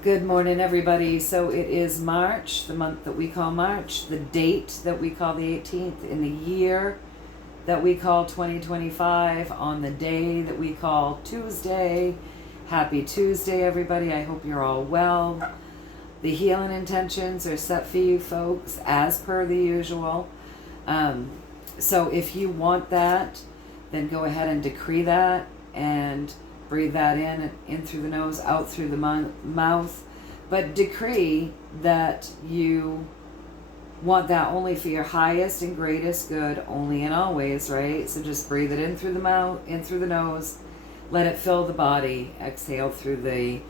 Good morning, everybody. So it is March, the month that we call March, the date that we call the 18th, in the year that we call 2025, on the day that we call Tuesday. Happy Tuesday, everybody. I hope you're all well. The healing intentions are set for you folks as per the usual. So if you want that, then go ahead and decree that and breathe that in through the nose, out through the mouth. But decree that you want that only for your highest and greatest good, only and always, right? So just breathe it in through the mouth, in through the nose, let it fill the body, exhale through the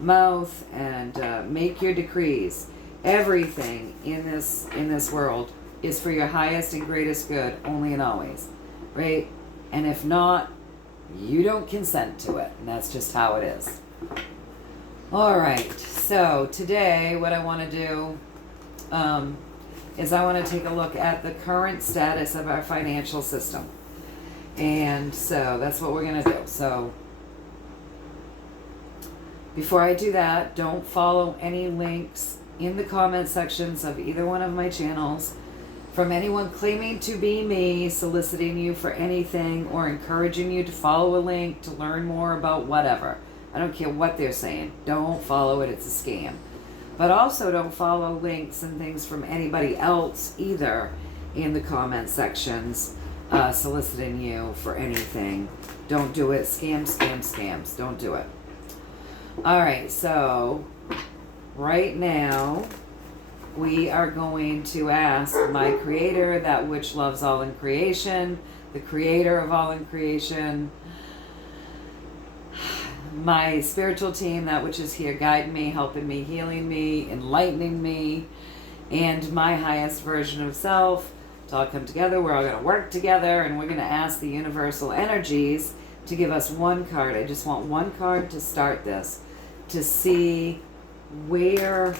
mouth, and make your decrees. Everything in this world is for your highest and greatest good, only and always, right? And if not, you don't consent to it, and that's just how it is. All right, so today what I want to do is I want to take a look at the current status of our financial system. And so that's what we're going to do. So before I do that, don't follow any links in the comment sections of either one of my channels from anyone claiming to be me, soliciting you for anything, or encouraging you to follow a link to learn more about whatever. I don't care what they're saying. Don't follow it. It's a scam. But also don't follow links and things from anybody else either in the comment sections soliciting you for anything. Don't do it. Scams. Don't do it. All right, so right now we are going to ask my creator, that which loves all in creation, the creator of all in creation, my spiritual team, that which is here guiding me, helping me, healing me, enlightening me, and my highest version of self to all come together. We're all going to work together, and we're going to ask the universal energies to give us one card. I just want one card to start this, to see where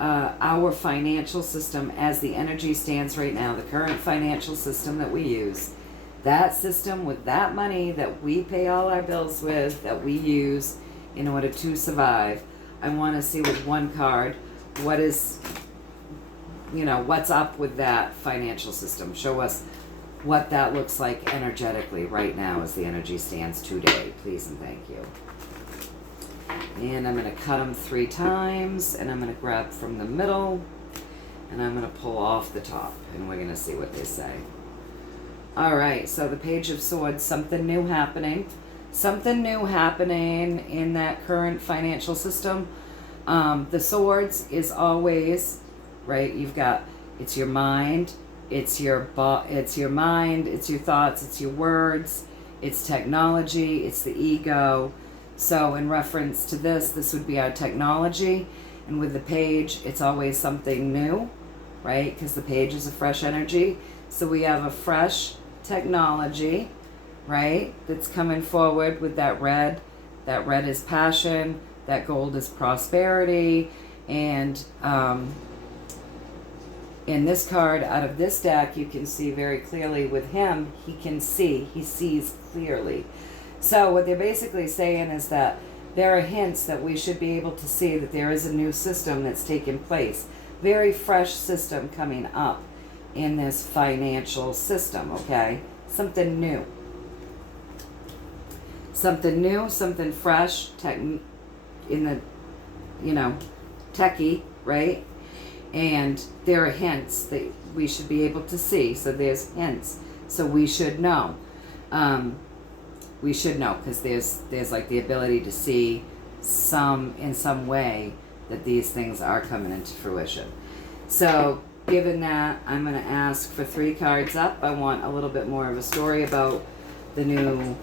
our financial system, as the energy stands right now, the current financial system that we use, that system with that money that we pay all our bills with, that we use in order to survive. I want to see with one card what is, what's up with that financial system. Show us what that looks like energetically right now as the energy stands today, please and thank you. And I'm going to cut them 3 times, and I'm going to grab from the middle, and I'm going to pull off the top, and we're going to see what they say. All right, so the Page of Swords, something new happening. Something new happening in that current financial system. The Swords is always, right, you've got, it's your mind, it's your mind, it's your thoughts, it's your words, it's technology, it's the ego. So in reference to this would be our technology. And with the page, it's always something new, right? Because the page is a fresh energy. So we have a fresh technology, right? That's coming forward with that red. That red is passion. That gold is prosperity. And in this card, out of this deck, you can see very clearly with him, he sees clearly. So what they're basically saying is that there are hints that we should be able to see that there is a new system that's taking place. Very fresh system coming up in this financial system, okay? Something new. Something new, something fresh, techie, right? And there are hints that we should be able to see. So there's hints. So we should know. We should know, because there's like the ability to see in some way that these things are coming into fruition. So given that, I'm going to ask for 3 cards up. I want a little bit more of a story about the new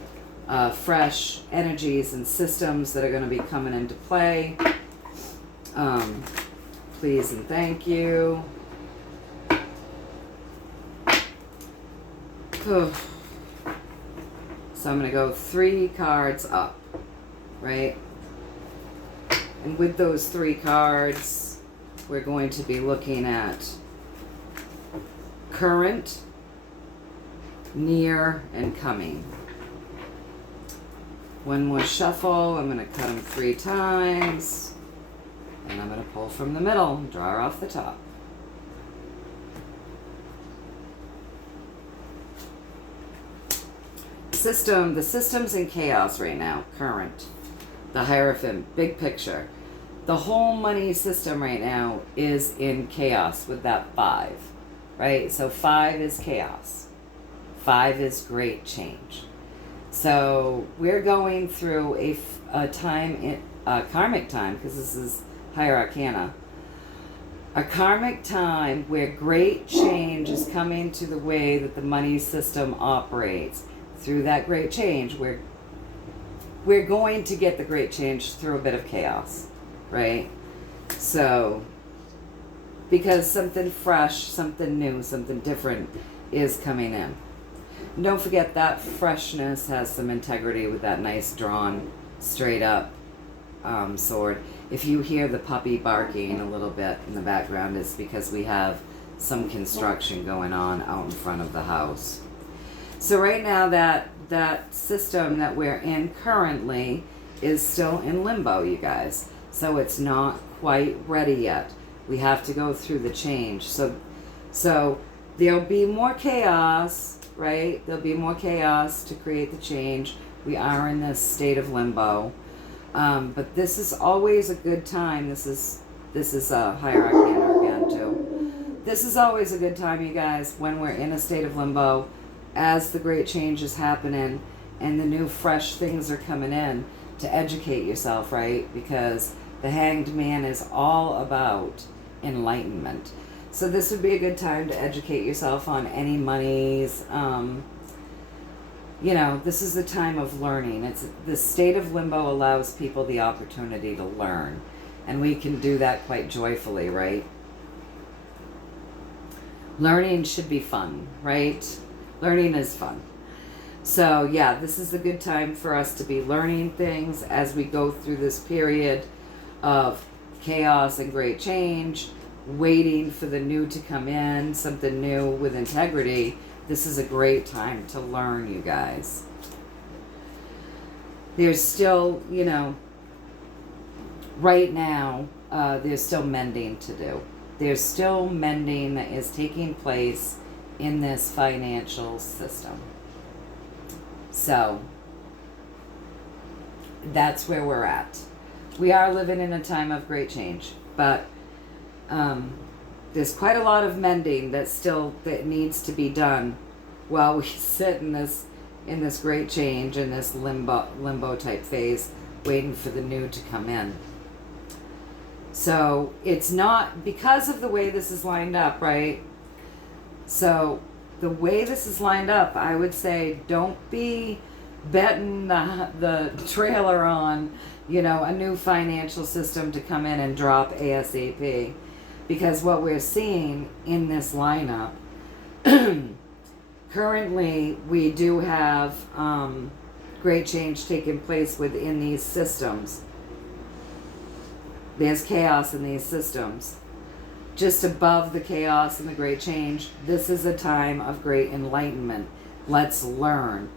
fresh energies and systems that are going to be coming into play. Please and thank you. So I'm going to go 3 cards up, right? And with those 3 cards, we're going to be looking at current, near, and coming. One more shuffle. I'm going to cut them 3 times. And I'm going to pull from the middle and draw off the top. The system's in chaos right now, current. The Hierophant, big picture. The whole money system right now is in chaos with that 5, right? So 5 is chaos. 5 is great change. So we're going through a time, a karmic time, because this is higher arcana. A karmic time where great change is coming to the way that the money system operates. Through that great change, we're going to get the great change through a bit of chaos, right? So, because something fresh, something new, something different is coming in. And don't forget that freshness has some integrity with that nice drawn, straight up sword. If you hear the puppy barking a little bit in the background, it's because we have some construction going on out in front of the house. So right now that system that we're in currently is still in limbo, you guys. So it's not quite ready yet. We have to go through the change. So there'll be more chaos, right? There'll be more chaos to create the change. We are in this state of limbo. But this is always a good time. This is a higher arcana again too. This is always a good time, you guys, when we're in a state of limbo, as the great change is happening and the new fresh things are coming in, to educate yourself, right? Because the Hanged Man is all about enlightenment. So this would be a good time to educate yourself on any monies. This is the time of learning. It's the state of limbo allows people the opportunity to learn. And we can do that quite joyfully, right? Learning should be fun, right? Learning is fun. So yeah, this is a good time for us to be learning things as we go through this period of chaos and great change, waiting for the new to come in, something new with integrity. This is a great time to learn, you guys. There's still, right now, there's still mending to do. There's still mending that is taking place in this financial system. So that's where we're at. We are living in a time of great change, but there's quite a lot of mending that needs to be done while we sit in this great change, in this limbo type phase, waiting for the new to come in. So it's not because of the way this is lined up, right? So the way this is lined up, I would say don't be betting the trailer on, a new financial system to come in and drop ASAP. Because what we're seeing in this lineup, currently we do have great change taking place within these systems. There's chaos in these systems. Just above the chaos and the great change, this is a time of great enlightenment. Let's learn.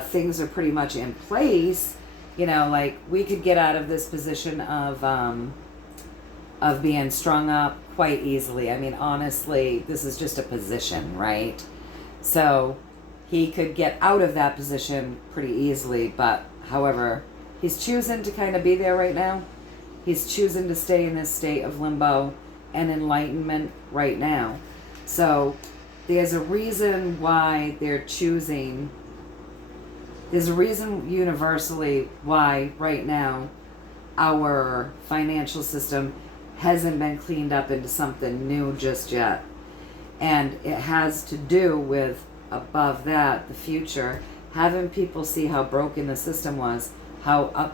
Things are pretty much in place. Like we could get out of this position of being strung up quite easily. I mean, honestly, this is just a position, right? So he could get out of that position pretty easily, but however, he's choosing to kind of be there right now. He's choosing to stay in this state of limbo and enlightenment right now. So there's a reason why they're choosing. There's a reason universally why right now our financial system hasn't been cleaned up into something new just yet. And it has to do with, above that, the future, having people see how broken the system was, how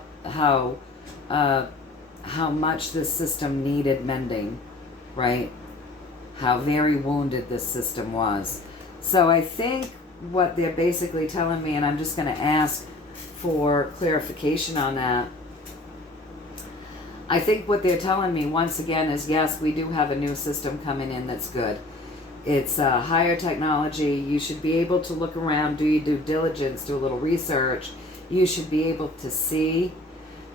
much this system needed mending, right? How very wounded this system was. So I think what they're basically telling me, and I'm just going to ask for clarification on that, I think what they're telling me once again is, yes, we do have a new system coming in that's good. It's higher technology. You should be able to look around, do your due diligence, do a little research. You should be able to see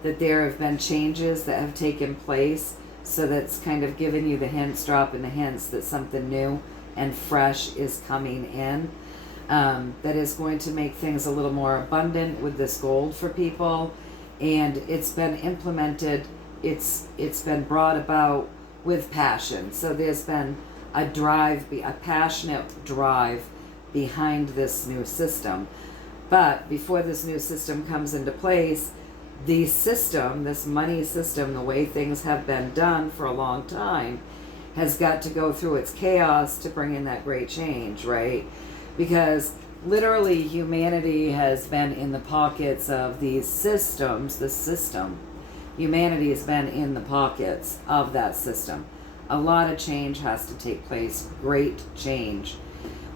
that there have been changes that have taken place So that's kind of giving you the hints, dropping the hints that something new and fresh is coming in. That is going to make things a little more abundant with this gold for people. And it's been implemented, it's been brought about with passion. So there's been a drive, a passionate drive behind this new system. But before this new system comes into place, the system, this money system, the way things have been done for a long time, has got to go through its chaos to bring in that great change, right? Because literally humanity has been in the pockets of these systems, the system. Humanity has been in the pockets of that system. A lot of change has to take place, great change.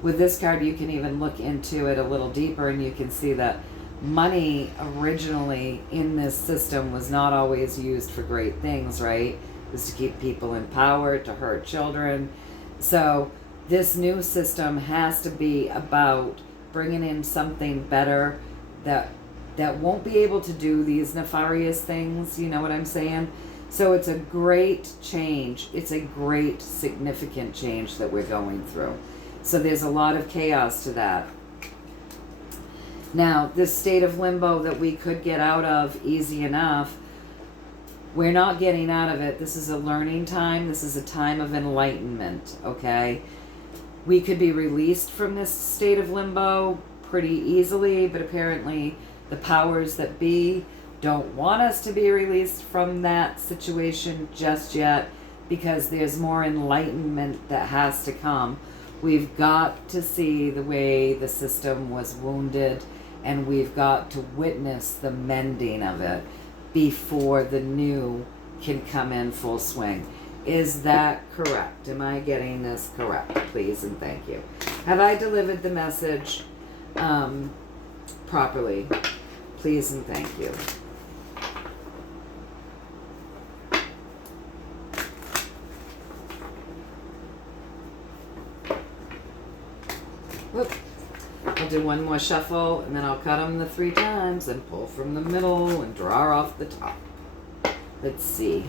With this card, you can even look into it a little deeper and you can see that money originally in this system was not always used for great things, right? It was to keep people in power, to hurt children. So this new system has to be about bringing in something better that won't be able to do these nefarious things, you know what I'm saying? So it's a great change. It's a great significant change that we're going through. So there's a lot of chaos to that. Now, this state of limbo that we could get out of easy enough, we're not getting out of it. This is a learning time. This is a time of enlightenment, okay? We could be released from this state of limbo pretty easily, but apparently the powers that be don't want us to be released from that situation just yet, because there's more enlightenment that has to come. We've got to see the way the system was wounded, and we've got to witness the mending of it before the new can come in full swing. Is that correct? Am I getting this correct? Please and thank you. Have I delivered the message properly? Please and thank you. Whoop. I'll do one more shuffle and then I'll cut them the 3 times and pull from the middle and draw off the top. Let's see.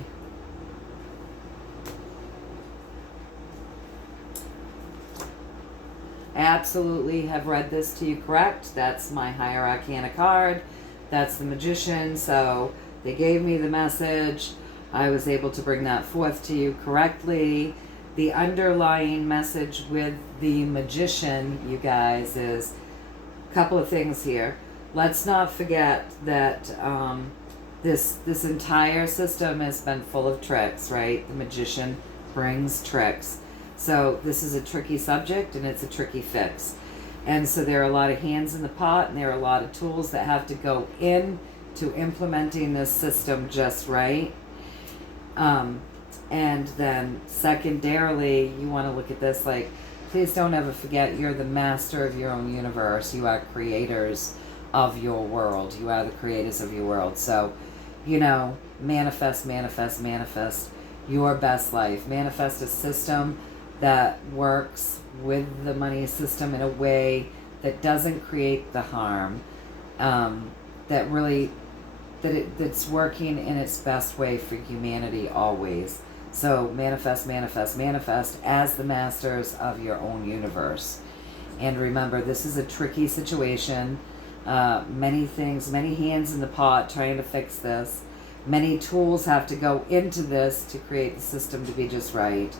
Absolutely have read this to you correct. That's my Higher Arcana card. That's the Magician. So they gave me the message. I was able to bring that forth to you correctly. The underlying message with the Magician, you guys, is a couple of things here. Let's not forget that this entire system has been full of tricks, right? The Magician brings tricks. So this is a tricky subject and it's a tricky fix. And so there are a lot of hands in the pot and there are a lot of tools that have to go in to implementing this system just right. And then secondarily, you want to look at this like, please don't ever forget you're the master of your own universe. You are creators of your world. You are the creators of your world. So, you know, manifest, manifest, manifest your best life. Manifest a system that works with the money system in a way that doesn't create the harm, that's working in its best way for humanity always. So manifest, manifest, manifest as the masters of your own universe. And remember, this is a tricky situation. Many things, many hands in the pot trying to fix this. Many tools have to go into this to create the system to be just right.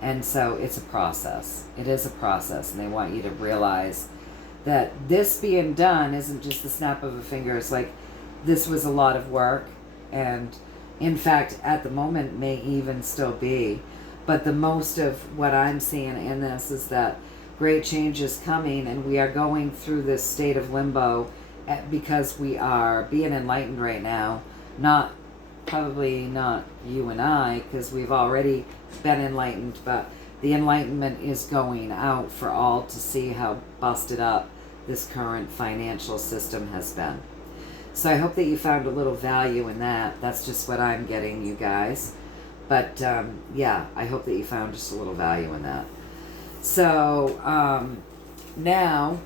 And so it's a process. It is a process. And they want you to realize that this being done isn't just the snap of a finger. It's like this was a lot of work. And in fact, at the moment, may even still be. But the most of what I'm seeing in this is that great change is coming, and we are going through this state of limbo because we are being enlightened right now. Probably not you and I, because we've already been enlightened, but the enlightenment is going out for all to see how busted up this current financial system has been. So I hope that you found a little value in that. That's just what I'm getting, you guys. But yeah, I hope that you found just a little value in that. So now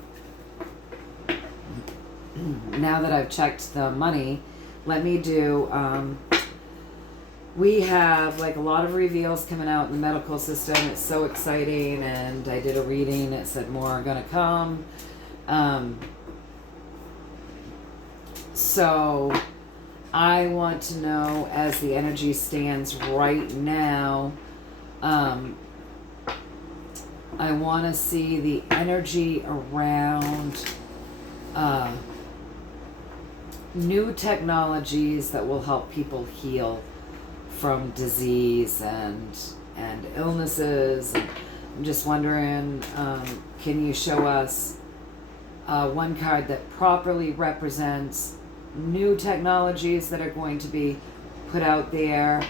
that I've checked the money, let me do we have like a lot of reveals coming out in the medical system. It's so exciting, and I did a reading. It said more are going to come. So I want to know, as the energy stands right now, I want to see the energy around new technologies that will help people heal from disease and illnesses. I'm just wondering, can you show us one card that properly represents new technologies that are going to be put out there,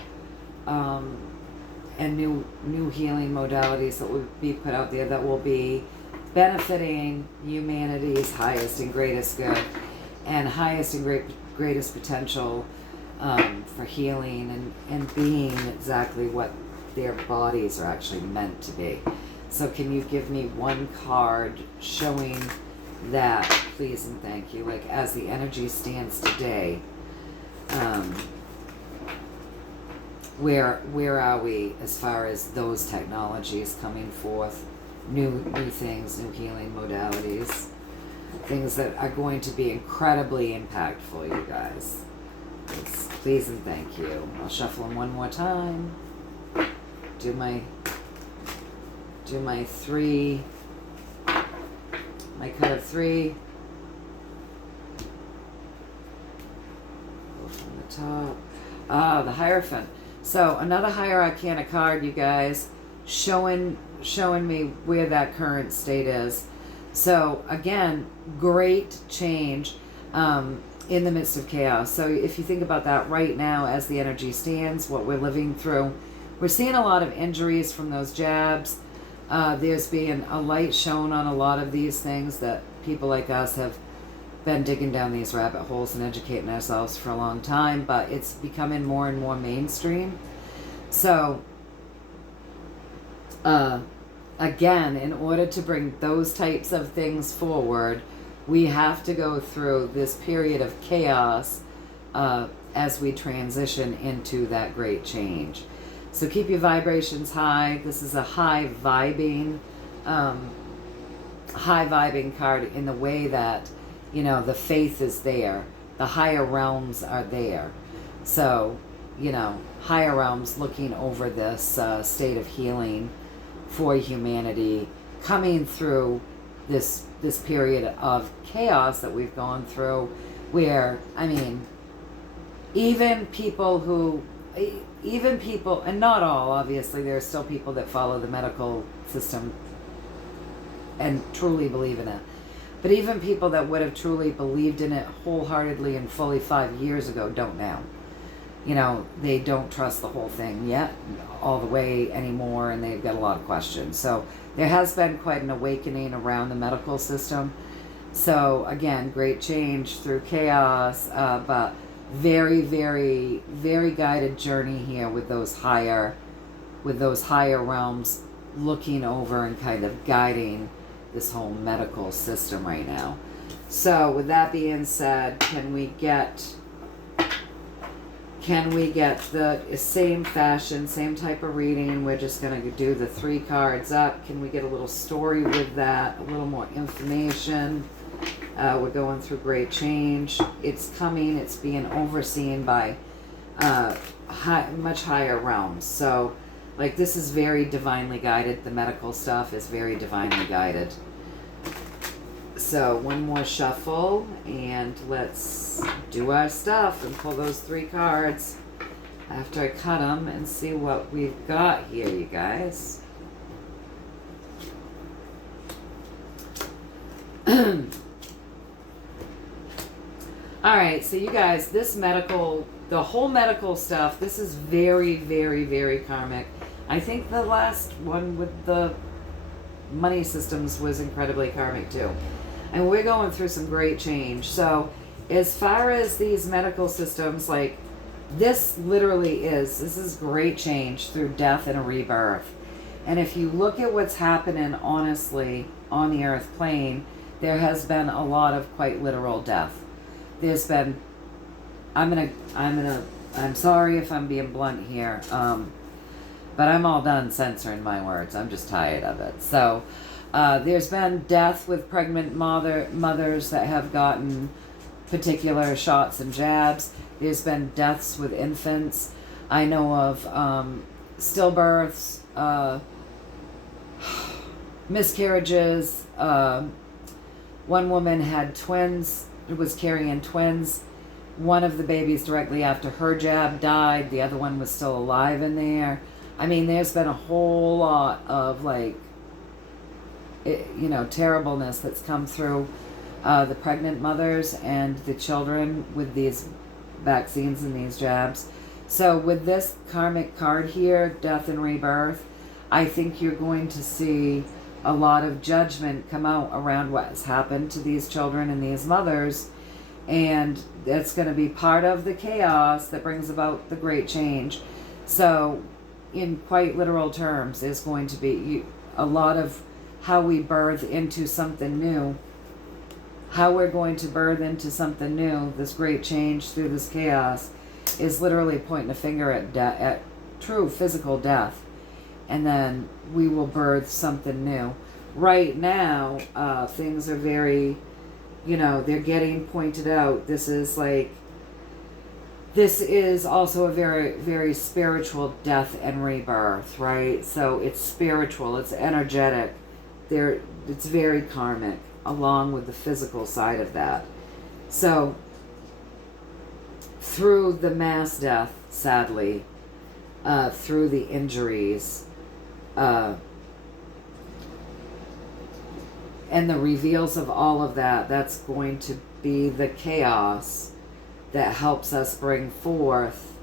and new healing modalities that will be put out there that will be benefiting humanity's highest and greatest good and highest and greatest potential for healing and being exactly what their bodies are actually meant to be. So can you give me one card showing that, please and thank you, like as the energy stands today? Where are we as far as those technologies coming forth, new things, new healing modalities, things that are going to be incredibly impactful, you guys? Please and thank you. I'll shuffle them one more time. Do my three, my cut of three. Go from the top. Ah, the Hierophant. So another Higher Arcana card, you guys, showing me where that current state is. So again, great change in the midst of chaos. So if you think about that right now, as the energy stands, what we're living through, we're seeing a lot of injuries from those jabs. There's being a light shown on a lot of these things that people like us have been digging down these rabbit holes and educating ourselves for a long time, but it's becoming more and more mainstream. So again, in order to bring those types of things forward, we have to go through this period of chaos as we transition into that great change. So keep your vibrations high. This is a high vibing card in the way that, you know, the faith is there. The higher realms are there. So, you know, higher realms looking over this state of healing for humanity, coming through this period of chaos that we've gone through, where, I mean, even people, and not all, obviously, there are still people that follow the medical system and truly believe in it. But even people that would have truly believed in it wholeheartedly and fully 5 years ago don't now. You know, they don't trust the whole thing yet, all the way anymore, and they've got a lot of questions. So there has been quite an awakening around the medical system. So again, great change through chaos, but very, very, very guided journey here with those higher realms looking over and kind of guiding this whole medical system right now. So with that being said, can we get the same fashion, same type of reading? We're just going to do the 3 cards up. Can we get a little story with that, a little more information? We're going through great change. It's coming. It's being overseen by much higher realms. So, like, this is very divinely guided. The medical stuff is very divinely guided. So, one more shuffle, and let's do our stuff and pull those 3 cards after I cut them and see what we've got here, you guys. Alright, so you guys, the whole medical stuff, this is very, very, very karmic. I think the last one with the money systems was incredibly karmic too. And we're going through some great change. So as far as these medical systems, like, this is great change through death and a rebirth. And if you look at what's happening honestly on the earth plane, there has been a lot of quite literal death. There's been, I'm gonna I'm sorry if I'm being blunt here, but I'm all done censoring my words. I'm just tired of it. So there's been death with pregnant mothers that have gotten particular shots and jabs. There's been deaths with infants. I know of stillbirths, miscarriages. One woman had twins, was carrying twins. One of the babies directly after her jab died. The other one was still alive in there. I mean, there's been a whole lot of, like, terribleness that's come through the pregnant mothers and the children with these vaccines and these jabs. So with this karmic card here, death and rebirth, I think you're going to see a lot of judgment come out around what has happened to these children and these mothers. And that's going to be part of the chaos that brings about the great change. So in quite literal terms, there's going to be a lot of how we birth into something new. How we're going to birth into something new, this great change through this chaos, is literally pointing a finger at true physical death. And then we will birth something new. Right now, things are very, they're getting pointed out. This is also a very, very spiritual death and rebirth, right? So it's spiritual, it's energetic. It's very karmic, along with the physical side of that. So through the mass death, sadly, through the injuries, and the reveals of all of that, that's going to be the chaos that helps us bring forth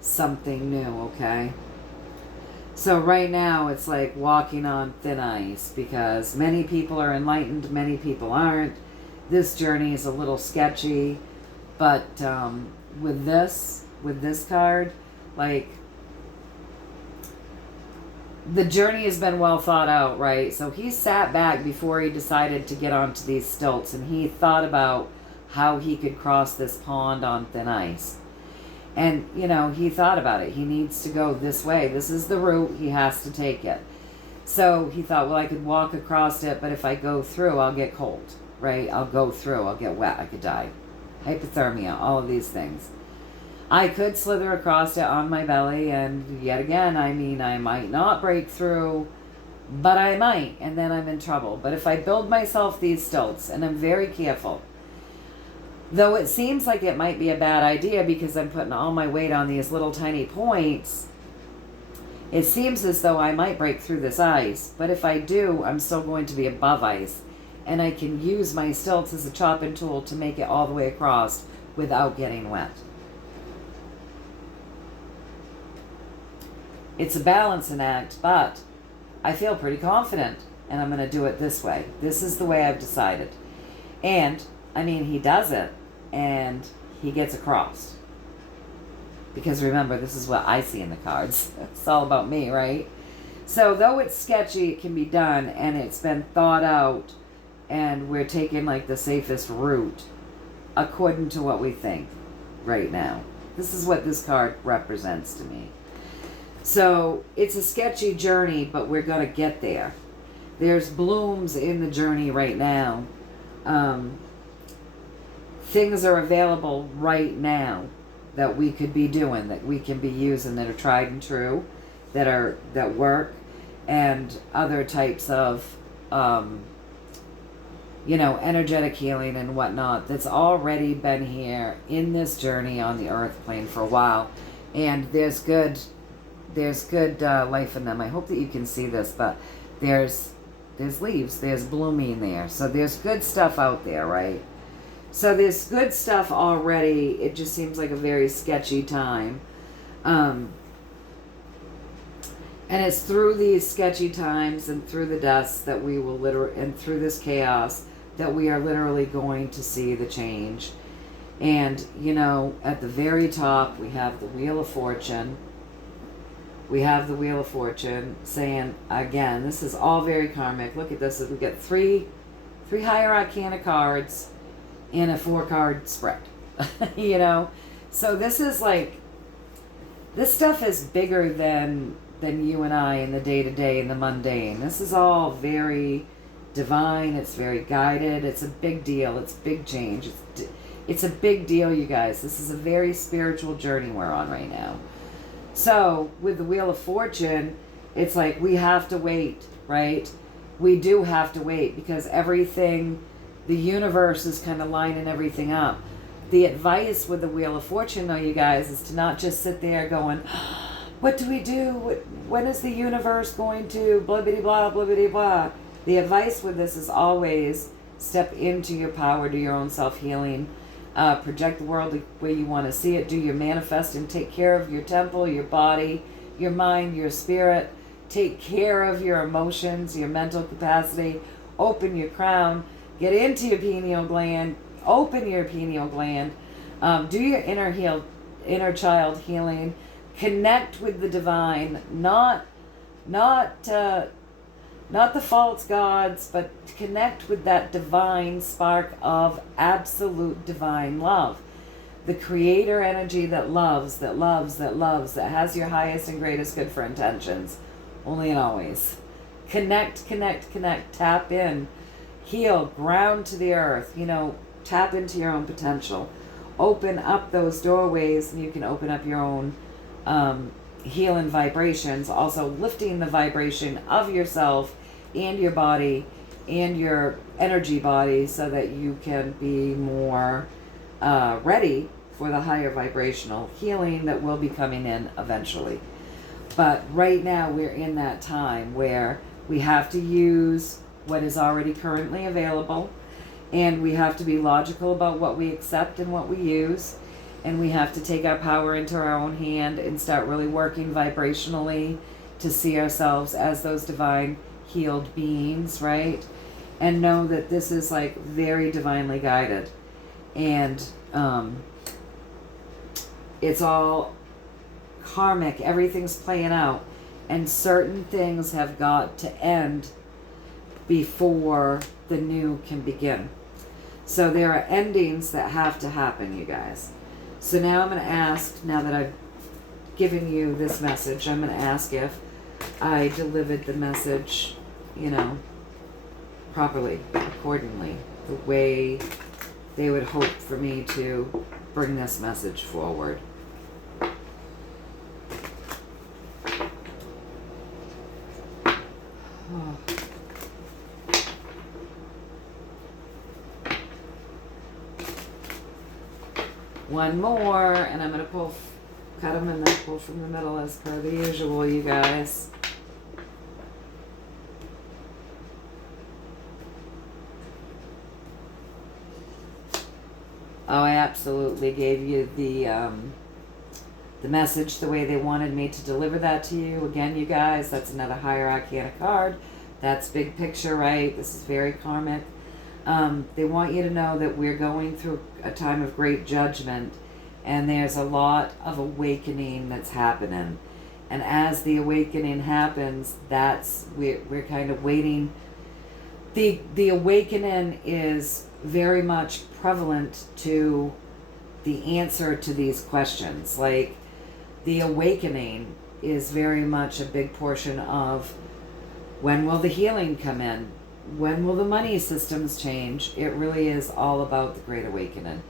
something new, okay? So right now it's like walking on thin ice, because many people are enlightened, many people aren't. This journey is a little sketchy, but with this card, like, the journey has been well thought out, right? So he sat back before he decided to get onto these stilts, and he thought about how he could cross this pond on thin ice. And, he thought about it. He needs to go this way. This is the route. He has to take it. So he thought, well, I could walk across it, but if I go through, I'll get cold, right? I'll go through. I'll get wet. I could die. Hypothermia, all of these things. I could slither across it on my belly, and yet again, I might not break through, but I might, and then I'm in trouble. But if I build myself these stilts, and I'm very careful, though it seems like it might be a bad idea because I'm putting all my weight on these little tiny points, it seems as though I might break through this ice. But if I do, I'm still going to be above ice, and I can use my stilts as a chopping tool to make it all the way across without getting wet. It's a balancing act, but I feel pretty confident, and I'm going to do it this way. This is the way I've decided. And, he does it, and he gets across. Because remember, this is what I see in the cards. It's all about me, right? So, though it's sketchy, it can be done, and it's been thought out, and we're taking, the safest route according to what we think right now. This is what this card represents to me. So it's a sketchy journey, but we're going to get there. There's blooms in the journey right now. Things are available right now that we could be doing, that we can be using, that are tried and true, that work, and other types of energetic healing and whatnot that's already been here in this journey on the earth plane for a while. And there's good life in them. I hope that you can see this, but there's leaves, there's blooming there. So there's good stuff out there, right? So there's good stuff already. It just seems like a very sketchy time. And it's through these sketchy times and through the dust that we will and through this chaos that we are literally going to see the change. And, at the very top, we have the Wheel of Fortune. We have the Wheel of Fortune saying, again, this is all very karmic. Look at this. We get three higher arcana cards in a 4-card spread. So this is this stuff is bigger than you and I in the day-to-day and the mundane. This is all very divine. It's very guided. It's a big deal. It's big change. It's a big deal, you guys. This is a very spiritual journey we're on right now. So with the Wheel of Fortune, it's like we have to wait, right? We do have to wait because everything, the universe is kind of lining everything up. The advice with the Wheel of Fortune, though, you guys, is to not just sit there going, what do we do? When is the universe going to blah, blah, blah. The advice with this is always step into your power, do your own self-healing, project the world the way you want to see it, do your manifesting, take care of your temple, your body, your mind, your spirit, take care of your emotions, your mental capacity, open your crown, get into your pineal gland, open your pineal gland, do your inner child healing, connect with the divine, not the false gods, but connect with that divine spark of absolute divine love. The creator energy that loves, that has your highest and greatest good for intentions, only and always. Connect, tap in, heal, ground to the earth, tap into your own potential. Open up those doorways and you can open up your own healing vibrations, also lifting the vibration of yourself and your body and your energy body so that you can be more ready for the higher vibrational healing that will be coming in eventually. But right now we're in that time where we have to use what is already currently available, and we have to be logical about what we accept and what we use, and we have to take our power into our own hand and start really working vibrationally to see ourselves as those divine healed beings, right? And know that this is like very divinely guided, and it's all karmic. Everything's playing out, and certain things have got to end before the new can begin. So there are endings that have to happen, you guys. So now I'm going to ask, now that I've given you this message, I'm going to ask if I delivered the message, properly, accordingly, the way they would hope for me to bring this message forward. One more, and I'm going to cut them and then pull from the middle as per the usual, you guys. Oh, I absolutely gave you the message the way they wanted me to deliver that to you. Again, you guys, that's another higher arcana card. That's big picture, right? This is very karmic. They want you to know that we're going through a time of great judgment, and there's a lot of awakening that's happening. And as the awakening happens, we're kind of waiting. The awakening is very much prevalent to the answer to these questions. Like, the awakening is very much a big portion of when will the healing come in? When will the money systems change? It really is all about the Great Awakening.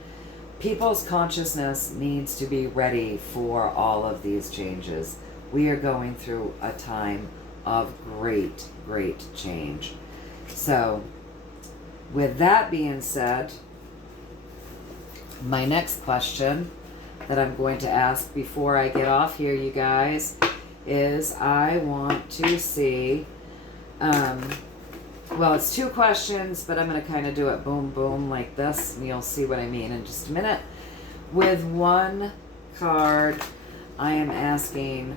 People's consciousness needs to be ready for all of these changes. We are going through a time of great, great change. So, with that being said, my next question that I'm going to ask before I get off here, you guys, is I want to see... well, it's two questions, but I'm going to kind of do it boom, boom like this, and you'll see what I mean in just a minute. With one card, I am asking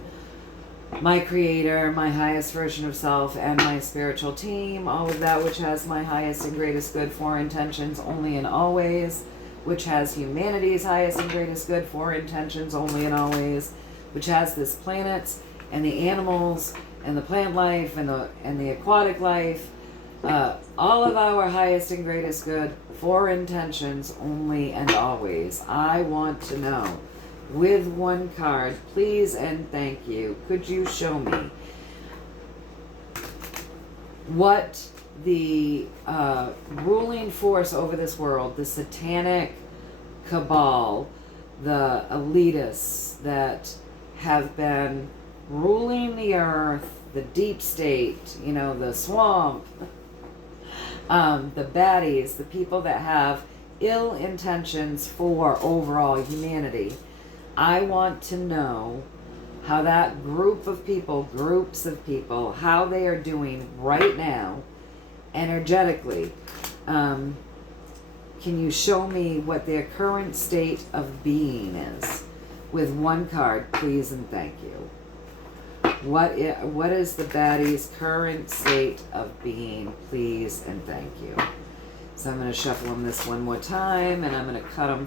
my creator, my highest version of self, and my spiritual team, all of that which has my highest and greatest good for intentions only and always, which has humanity's highest and greatest good for intentions only and always, which has this planet and the animals and the plant life and the aquatic life, all of our highest and greatest good for intentions only and always. I want to know with one card, please and thank you. Could you show me what the ruling force over this world, the satanic cabal, the elitists that have been ruling the earth, the deep state, you know, the swamp, the baddies, the people that have ill intentions for overall humanity. I want to know how that groups of people, how they are doing right now, energetically. Can you show me what their current state of being is? With one card, please and thank you. What is the baddie's current state of being, please and thank you. So I'm going to shuffle them this one more time, and I'm going to cut them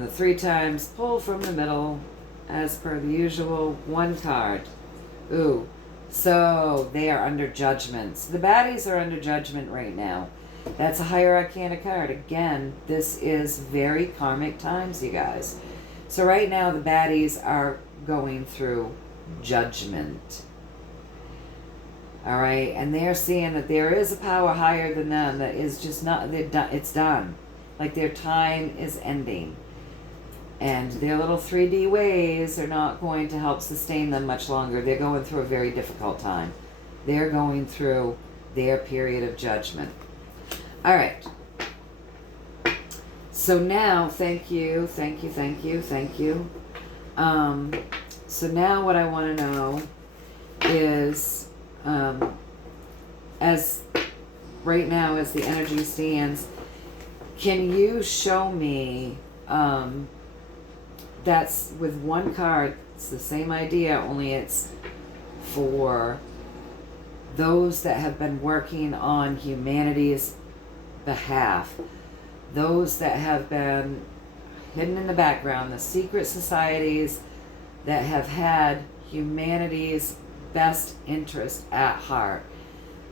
the 3 times, pull from the middle, as per the usual, one card. Ooh, so they are under judgment. So the baddies are under judgment right now. That's a higher arcana card. Again, this is very karmic times, you guys. So right now the baddies are going through judgment. All right, and they're seeing that there is a power higher than them that is just not, it's done. Like their time is ending. And their little 3D ways are not going to help sustain them much longer. They're going through a very difficult time. They're going through their period of judgment. All right. So now, thank you. So now what I want to know is, as right now as the energy stands, can you show me, that's with one card, it's the same idea, only it's for those that have been working on humanity's behalf, those that have been hidden in the background, the secret societies that have had humanity's best interest at heart.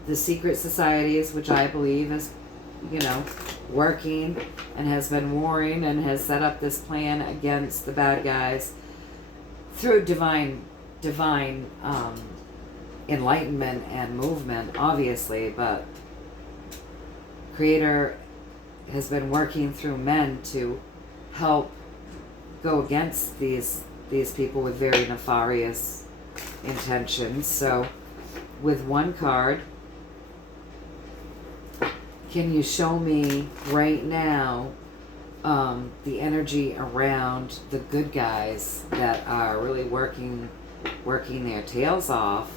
The secret societies, which I believe is, you know, working and has been warring and has set up this plan against the bad guys through divine enlightenment and movement, obviously, but Creator has been working through men to help go against these people with very nefarious intentions. So with one card, can you show me right now the energy around the good guys that are really working their tails off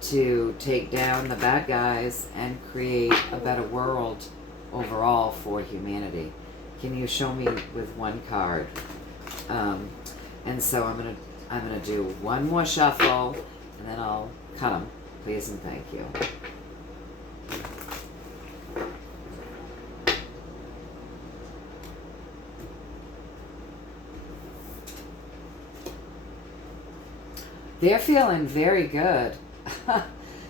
to take down the bad guys and create a better world overall for humanity? Can you show me with one card? And so I'm gonna do one more shuffle, and then I'll cut them, please and thank you. They're feeling very good.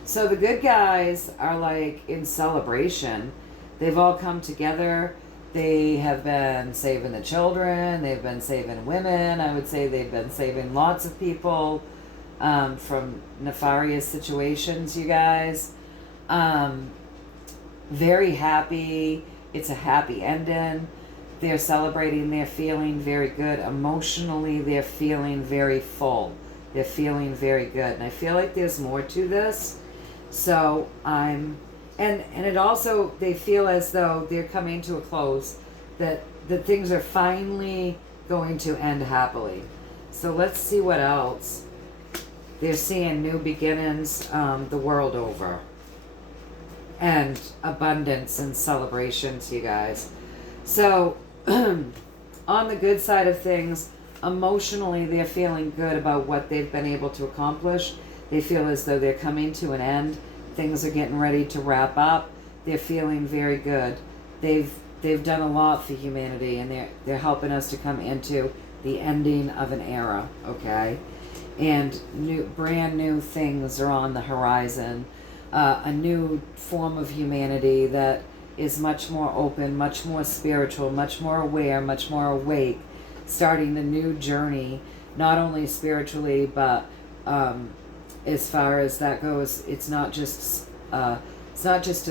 So the good guys are like in celebration. They've all come together. They have been saving the children. They've been saving women. I would say they've been saving lots of people from nefarious situations, you guys. Very happy. It's a happy ending. They're celebrating. They're feeling very good. Emotionally, they're feeling very full. They're feeling very good. And I feel like there's more to this. So and it also, they feel as though they're coming to a close, that things are finally going to end happily. So let's see what else. They're seeing new beginnings the world over. And abundance and celebrations, you guys. So on the good side of things, emotionally, they're feeling good about what they've been able to accomplish. They feel as though they're coming to an end. Things are getting ready to wrap up. They're feeling very good. They've done a lot for humanity, and they're helping us to come into the ending of an era, okay? And brand new things are on the horizon. A new form of humanity that is much more open, much more spiritual, much more aware, much more awake, starting a new journey, not only spiritually, but as far as that goes, it's not just a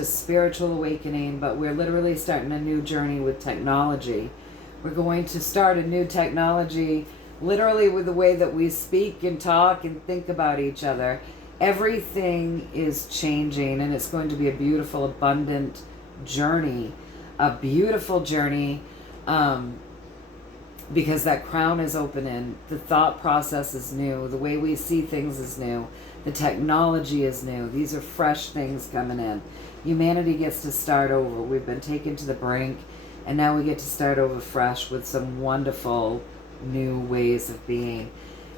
spiritual awakening, but we're literally starting a new journey with technology. We're going to start a new technology literally with the way that we speak and talk and think about each other. Everything is changing, and it's going to be a beautiful, abundant journey. A beautiful journey, because that crown is opening. The thought process is new. The way we see things is new. The technology is new. These are fresh things coming in. Humanity gets to start over. We've been taken to the brink, and now we get to start over fresh with some wonderful new ways of being.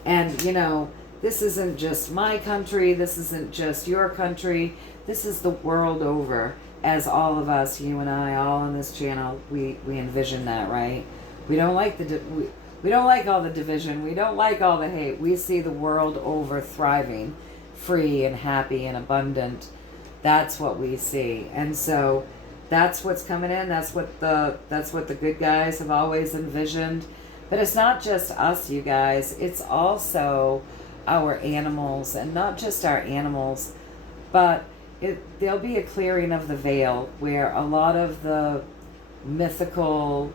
And, you know, this isn't just my country. This isn't just your country. This is the world over. As all of us, you and I, all on this channel, we envision that, right? We don't like we don't like all the division. We don't like all the hate. We see the world over thriving, free and happy and abundant. That's what we see. And so that's what's coming in. That's what the good guys have always envisioned. But it's not just us, you guys. It's also our animals, and not just our animals, but there'll be a clearing of the veil where a lot of the mythical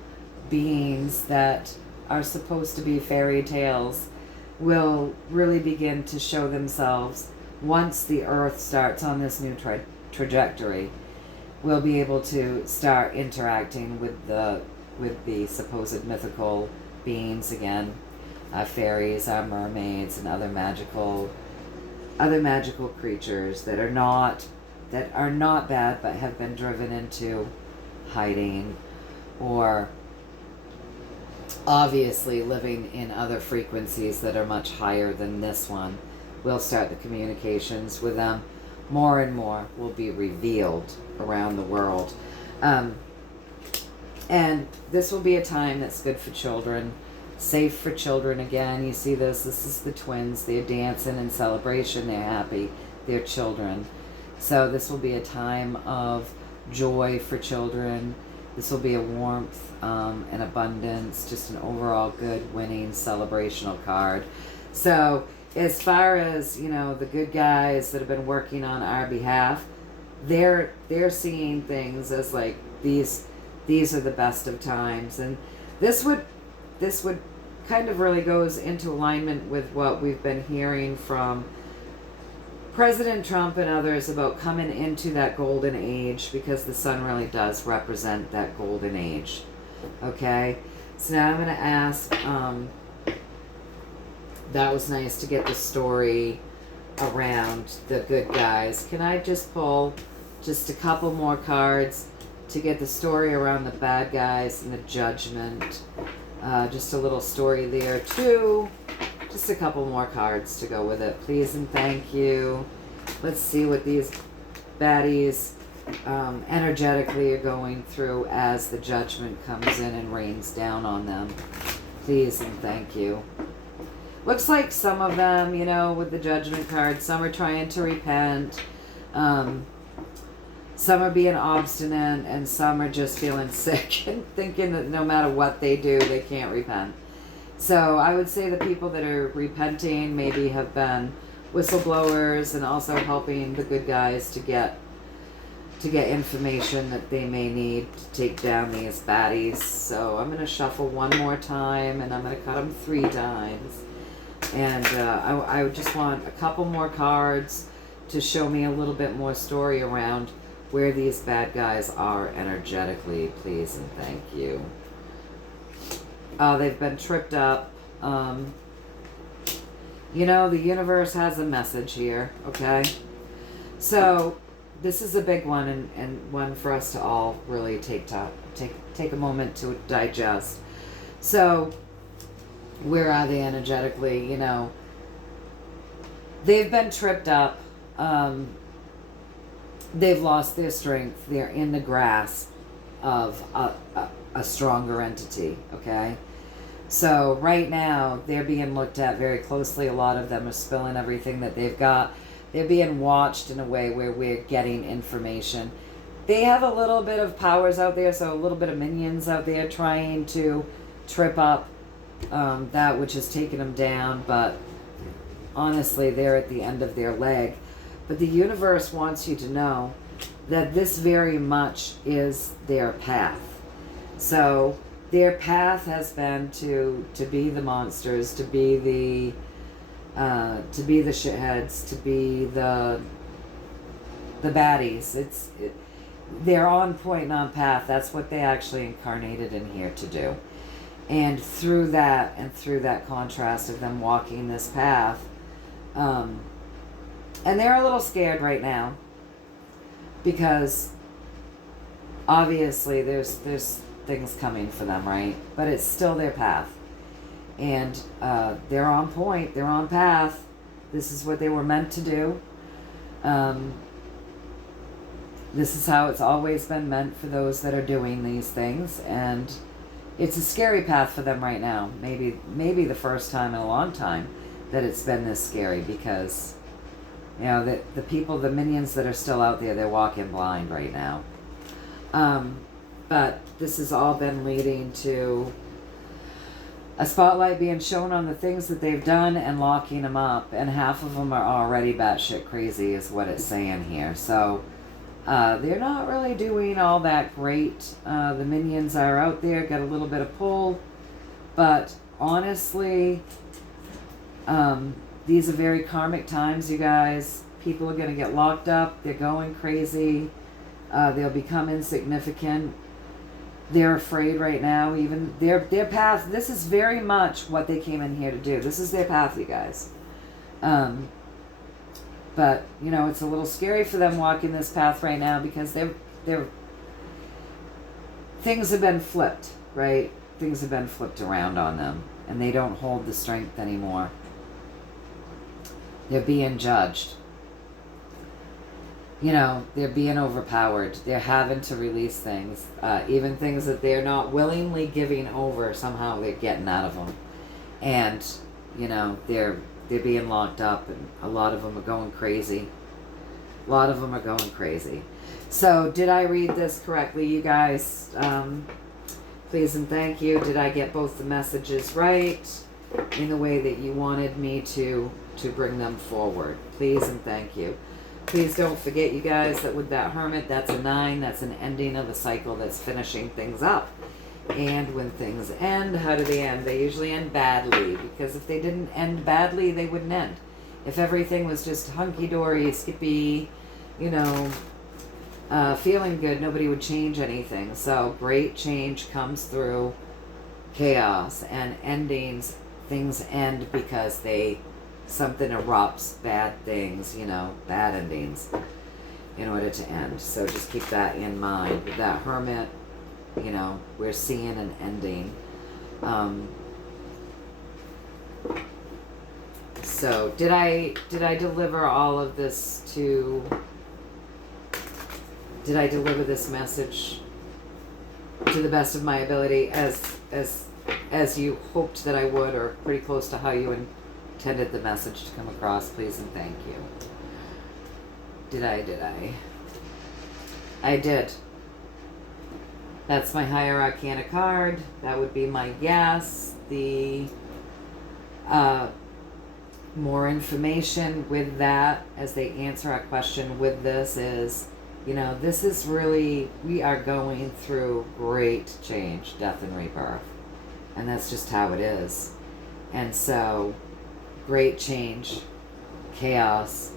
beings that are supposed to be fairy tales will really begin to show themselves once the earth starts on this new trajectory. We'll be able to start interacting with the supposed mythical beings again, our fairies, our mermaids, and other magical creatures that are not bad, but have been driven into hiding, or obviously living in other frequencies that are much higher than this one. We'll start the communications with them. More and more will be revealed around the world. And this will be a time that's good for children, safe for children again. You see this is the twins. They're dancing in celebration. They're happy. They're children. So this will be a time of joy for children. This will be a warmth and abundance, just an overall good, winning, celebrational card. So as far as, you know, the good guys that have been working on our behalf, they're seeing things as like these are the best of times. And this would kind of really goes into alignment with what we've been hearing from President Trump and others about coming into that golden age, because the sun really does represent that golden age. Okay, so now I'm going to ask, that was nice to get the story around the good guys. Can I just pull just a couple more cards to get the story around the bad guys and the judgment? Just a little story there too. Just a couple more cards to go with it, please and thank you. Let's see what these baddies energetically are going through as the judgment comes in and rains down on them. Please and thank you. Looks like some of them, you know, with the judgment card, some are trying to repent. Some are being obstinate, and some are just feeling sick and thinking that no matter what they do, they can't repent. So I would say the people that are repenting maybe have been whistleblowers and also helping the good guys to get information that they may need to take down these baddies. So I'm going to shuffle one more time, and I'm going to cut them 3 times. And I just want a couple more cards to show me a little bit more story around where these bad guys are energetically, please and thank you. They've been tripped up. You know, the universe has a message here, okay? So this is a big one, and one for us to all really take a moment to digest. So where are they energetically? You know, they've been tripped up. They've lost their strength. They're in the grasp of a stronger entity, okay? So right now, they're being looked at very closely. A lot of them are spilling everything that they've got. They're being watched in a way where we're getting information. They have a little bit of powers out there, so a little bit of minions out there trying to trip up that which has taken them down, but honestly, they're at the end of their leg. But the universe wants you to know that this very much is their path. So their path has been to be the monsters, to be the shitheads, to be the baddies. They're on point and on path. That's what they actually incarnated in here to do. And through that contrast of them walking this path, and they're a little scared right now because obviously there's things coming for them, right? But it's still their path. And they're on point, they're on path. This is what they were meant to do. This is how it's always been meant for those that are doing these things. And it's a scary path for them right now. Maybe the first time in a long time that it's been this scary, because you know the people, the minions that are still out there, they're walking blind right now. But this has all been leading to a spotlight being shown on the things that they've done and locking them up, and half of them are already batshit crazy is what it's saying here. So they're not really doing all that great. The minions are out there, got a little bit of pull, but honestly, these are very karmic times, you guys. People are going to get locked up. They're going crazy. They'll become insignificant. They're afraid right now. Even their path, this is very much what they came in here to do. This is their path, you guys. But, you know, it's a little scary for them walking this path right now because they're things have been flipped, right? Things have been flipped around on them, and they don't hold the strength anymore. They're being judged. You know, they're being overpowered. They're having to release things. Even things that they're not willingly giving over, somehow they're getting out of them. And, you know, they're being locked up, and a lot of them are going crazy. A lot of them are going crazy. So, did I read this correctly, you guys? Please and thank you. Did I get both the messages right in the way that you wanted me to bring them forward? Please and thank you. Please don't forget, you guys, that with that Hermit, that's a 9. That's an ending of a cycle that's finishing things up. And when things end, how do they end? They usually end badly, because if they didn't end badly, they wouldn't end. If everything was just hunky-dory, skippy, you know, feeling good, nobody would change anything. So great change comes through chaos and endings. Things end because something erupts, bad things, you know, bad endings in order to end. So just keep that in mind. With that Hermit, you know, we're seeing an ending. So did I deliver all of this did I deliver this message to the best of my ability as you hoped that I would, or pretty close to how you intended the message to come across? Please and thank you. Did I? I did. That's my Higher Arcana card. That would be my yes. The more information with that as they answer our question with this is, you know, this is really, we are going through great change, death and rebirth. And that's just how it is. And so, great change, chaos.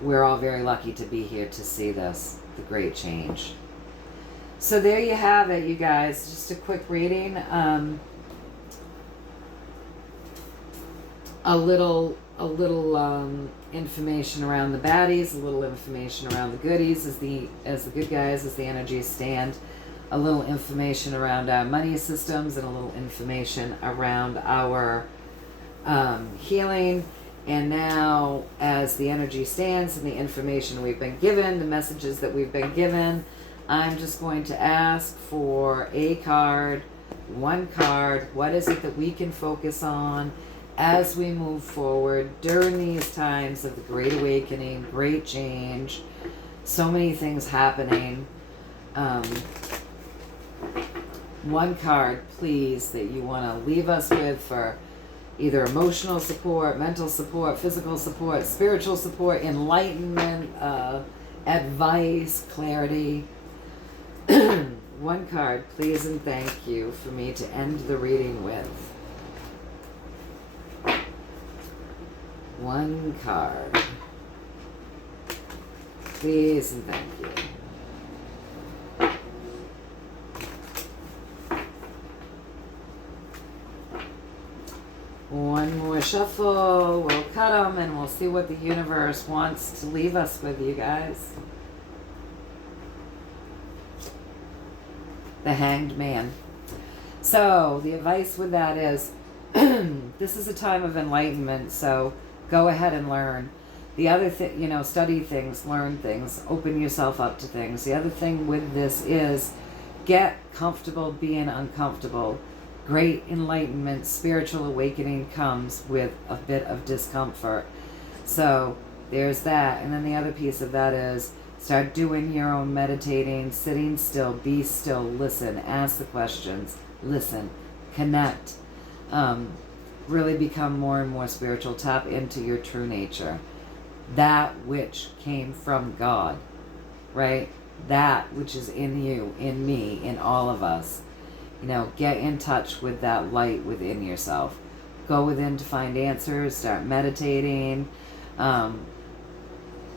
We're all very lucky to be here to see this, the great change. So there you have it, you guys. Just a quick reading. A little information around the baddies, a little information around the goodies as the good guys, as the energies stand. A little information around our money systems, and a little information around our healing. And now, as the energy stands and the information we've been given, the messages that we've been given, I'm just going to ask for a card, one card. What is it that we can focus on as we move forward during these times of the Great Awakening, great change, so many things happening. One card, please, that you want to leave us with for either emotional support, mental support, physical support, spiritual support, enlightenment, advice, clarity. One card, please and thank you, for me to end the reading with. One card. Please and thank you. One more shuffle, we'll cut them, and we'll see what the universe wants to leave us with, you guys. The Hanged Man. So, the advice with that is, this is a time of enlightenment, so go ahead and learn. The other thing, study things, learn things, open yourself up to things. The other thing with this is get comfortable being uncomfortable. Great enlightenment, spiritual awakening comes with a bit of discomfort. So there's that. And then the other piece of that is start doing your own meditating, sitting still, be still, listen, ask the questions, listen, connect. Really become more and more spiritual. Tap into your true nature. That which came from God, right? That which is in you, in me, in all of us. Get in touch with that light within yourself. Go within to find answers. Start meditating.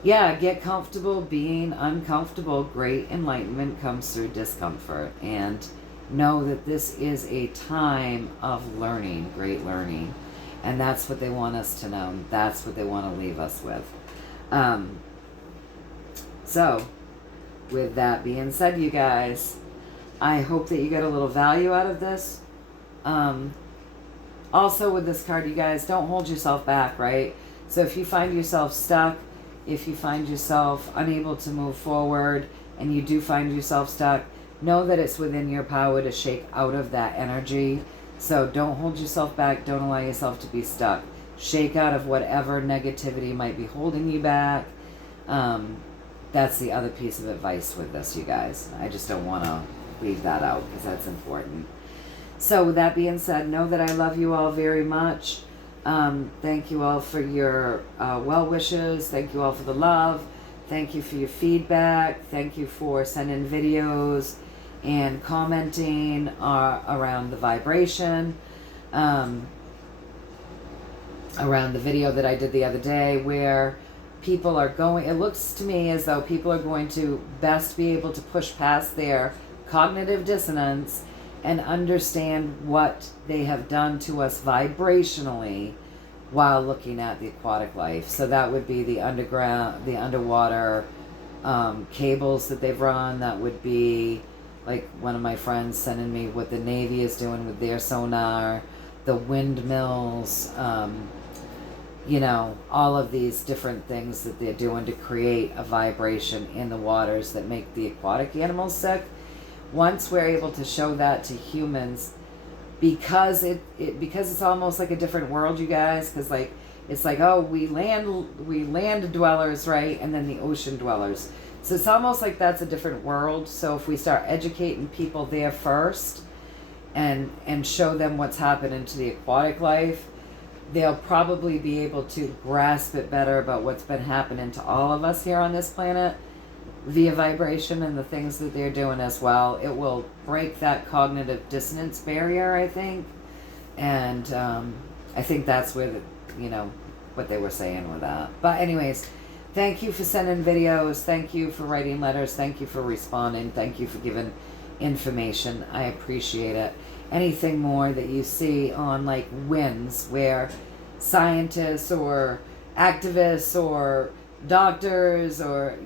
Get comfortable being uncomfortable. Great enlightenment comes through discomfort. And know that this is a time of learning, great learning. And that's what they want us to know. That's what they want to leave us with. So, with that being said, you guys, I hope that you get a little value out of this. Also with this card, you guys, don't hold yourself back, right? So if you find yourself stuck, if you find yourself unable to move forward, and you do find yourself stuck, know that it's within your power to shake out of that energy. So don't hold yourself back. Don't allow yourself to be stuck. Shake out of whatever negativity might be holding you back. That's the other piece of advice with this, you guys. I just don't want to leave that out because that's important. So with that being said, know that I love you all very much. Thank you all for your well wishes. Thank you all for the love. Thank you for your feedback. Thank you for sending videos and commenting around the vibration. Around the video that I did the other day where people are going, it looks to me as though people are going to best be able to push past their cognitive dissonance and understand what they have done to us vibrationally while looking at the aquatic life. So that would be the underwater cables that they've run. That would be like one of my friends sending me what the Navy is doing with their sonar, the windmills, all of these different things that they're doing to create a vibration in the waters that make the aquatic animals sick. Once we're able to show that to humans, because it's almost like a different world, you guys, because it's like, oh, we land dwellers, right, and then the ocean dwellers. So it's almost like that's a different world. So if we start educating people there first and show them what's happening to the aquatic life, they'll probably be able to grasp it better about what's been happening to all of us here on this planet via vibration and the things that they're doing as well. It will break that cognitive dissonance barrier, I think. And I think that's where what they were saying with that. But anyways, thank you for sending videos. Thank you for writing letters. Thank you for responding. Thank you for giving information. I appreciate it. Anything more that you see on wins where scientists or activists or doctors or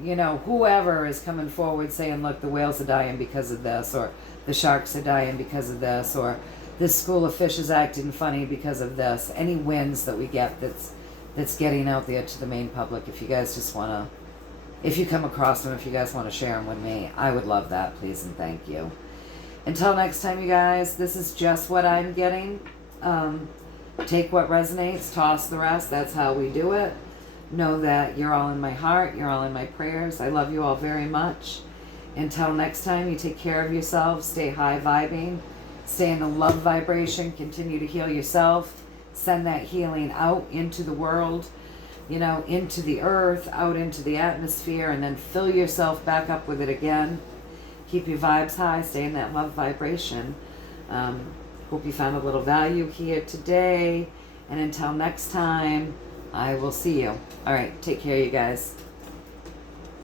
whoever is coming forward saying, look, the whales are dying because of this, or the sharks are dying because of this, or this school of fish is acting funny because of this. Any wins that we get that's getting out there to the main public, if you guys just want to, if you come across them, if you guys want to share them with me, I would love that, please and thank you. Until next time, you guys, this is just what I'm getting. Take what resonates, toss the rest. That's how we do it. Know that you're all in my heart. You're all in my prayers. I love you all very much. Until next time, you take care of yourself, stay high vibing, stay in the love vibration, continue to heal yourself, send that healing out into the world, you know, into the earth, out into the atmosphere, and then fill yourself back up with it again. Keep your vibes high, stay in that love vibration. Hope you found a little value here today. And until next time, I will see you. All right, take care, you guys.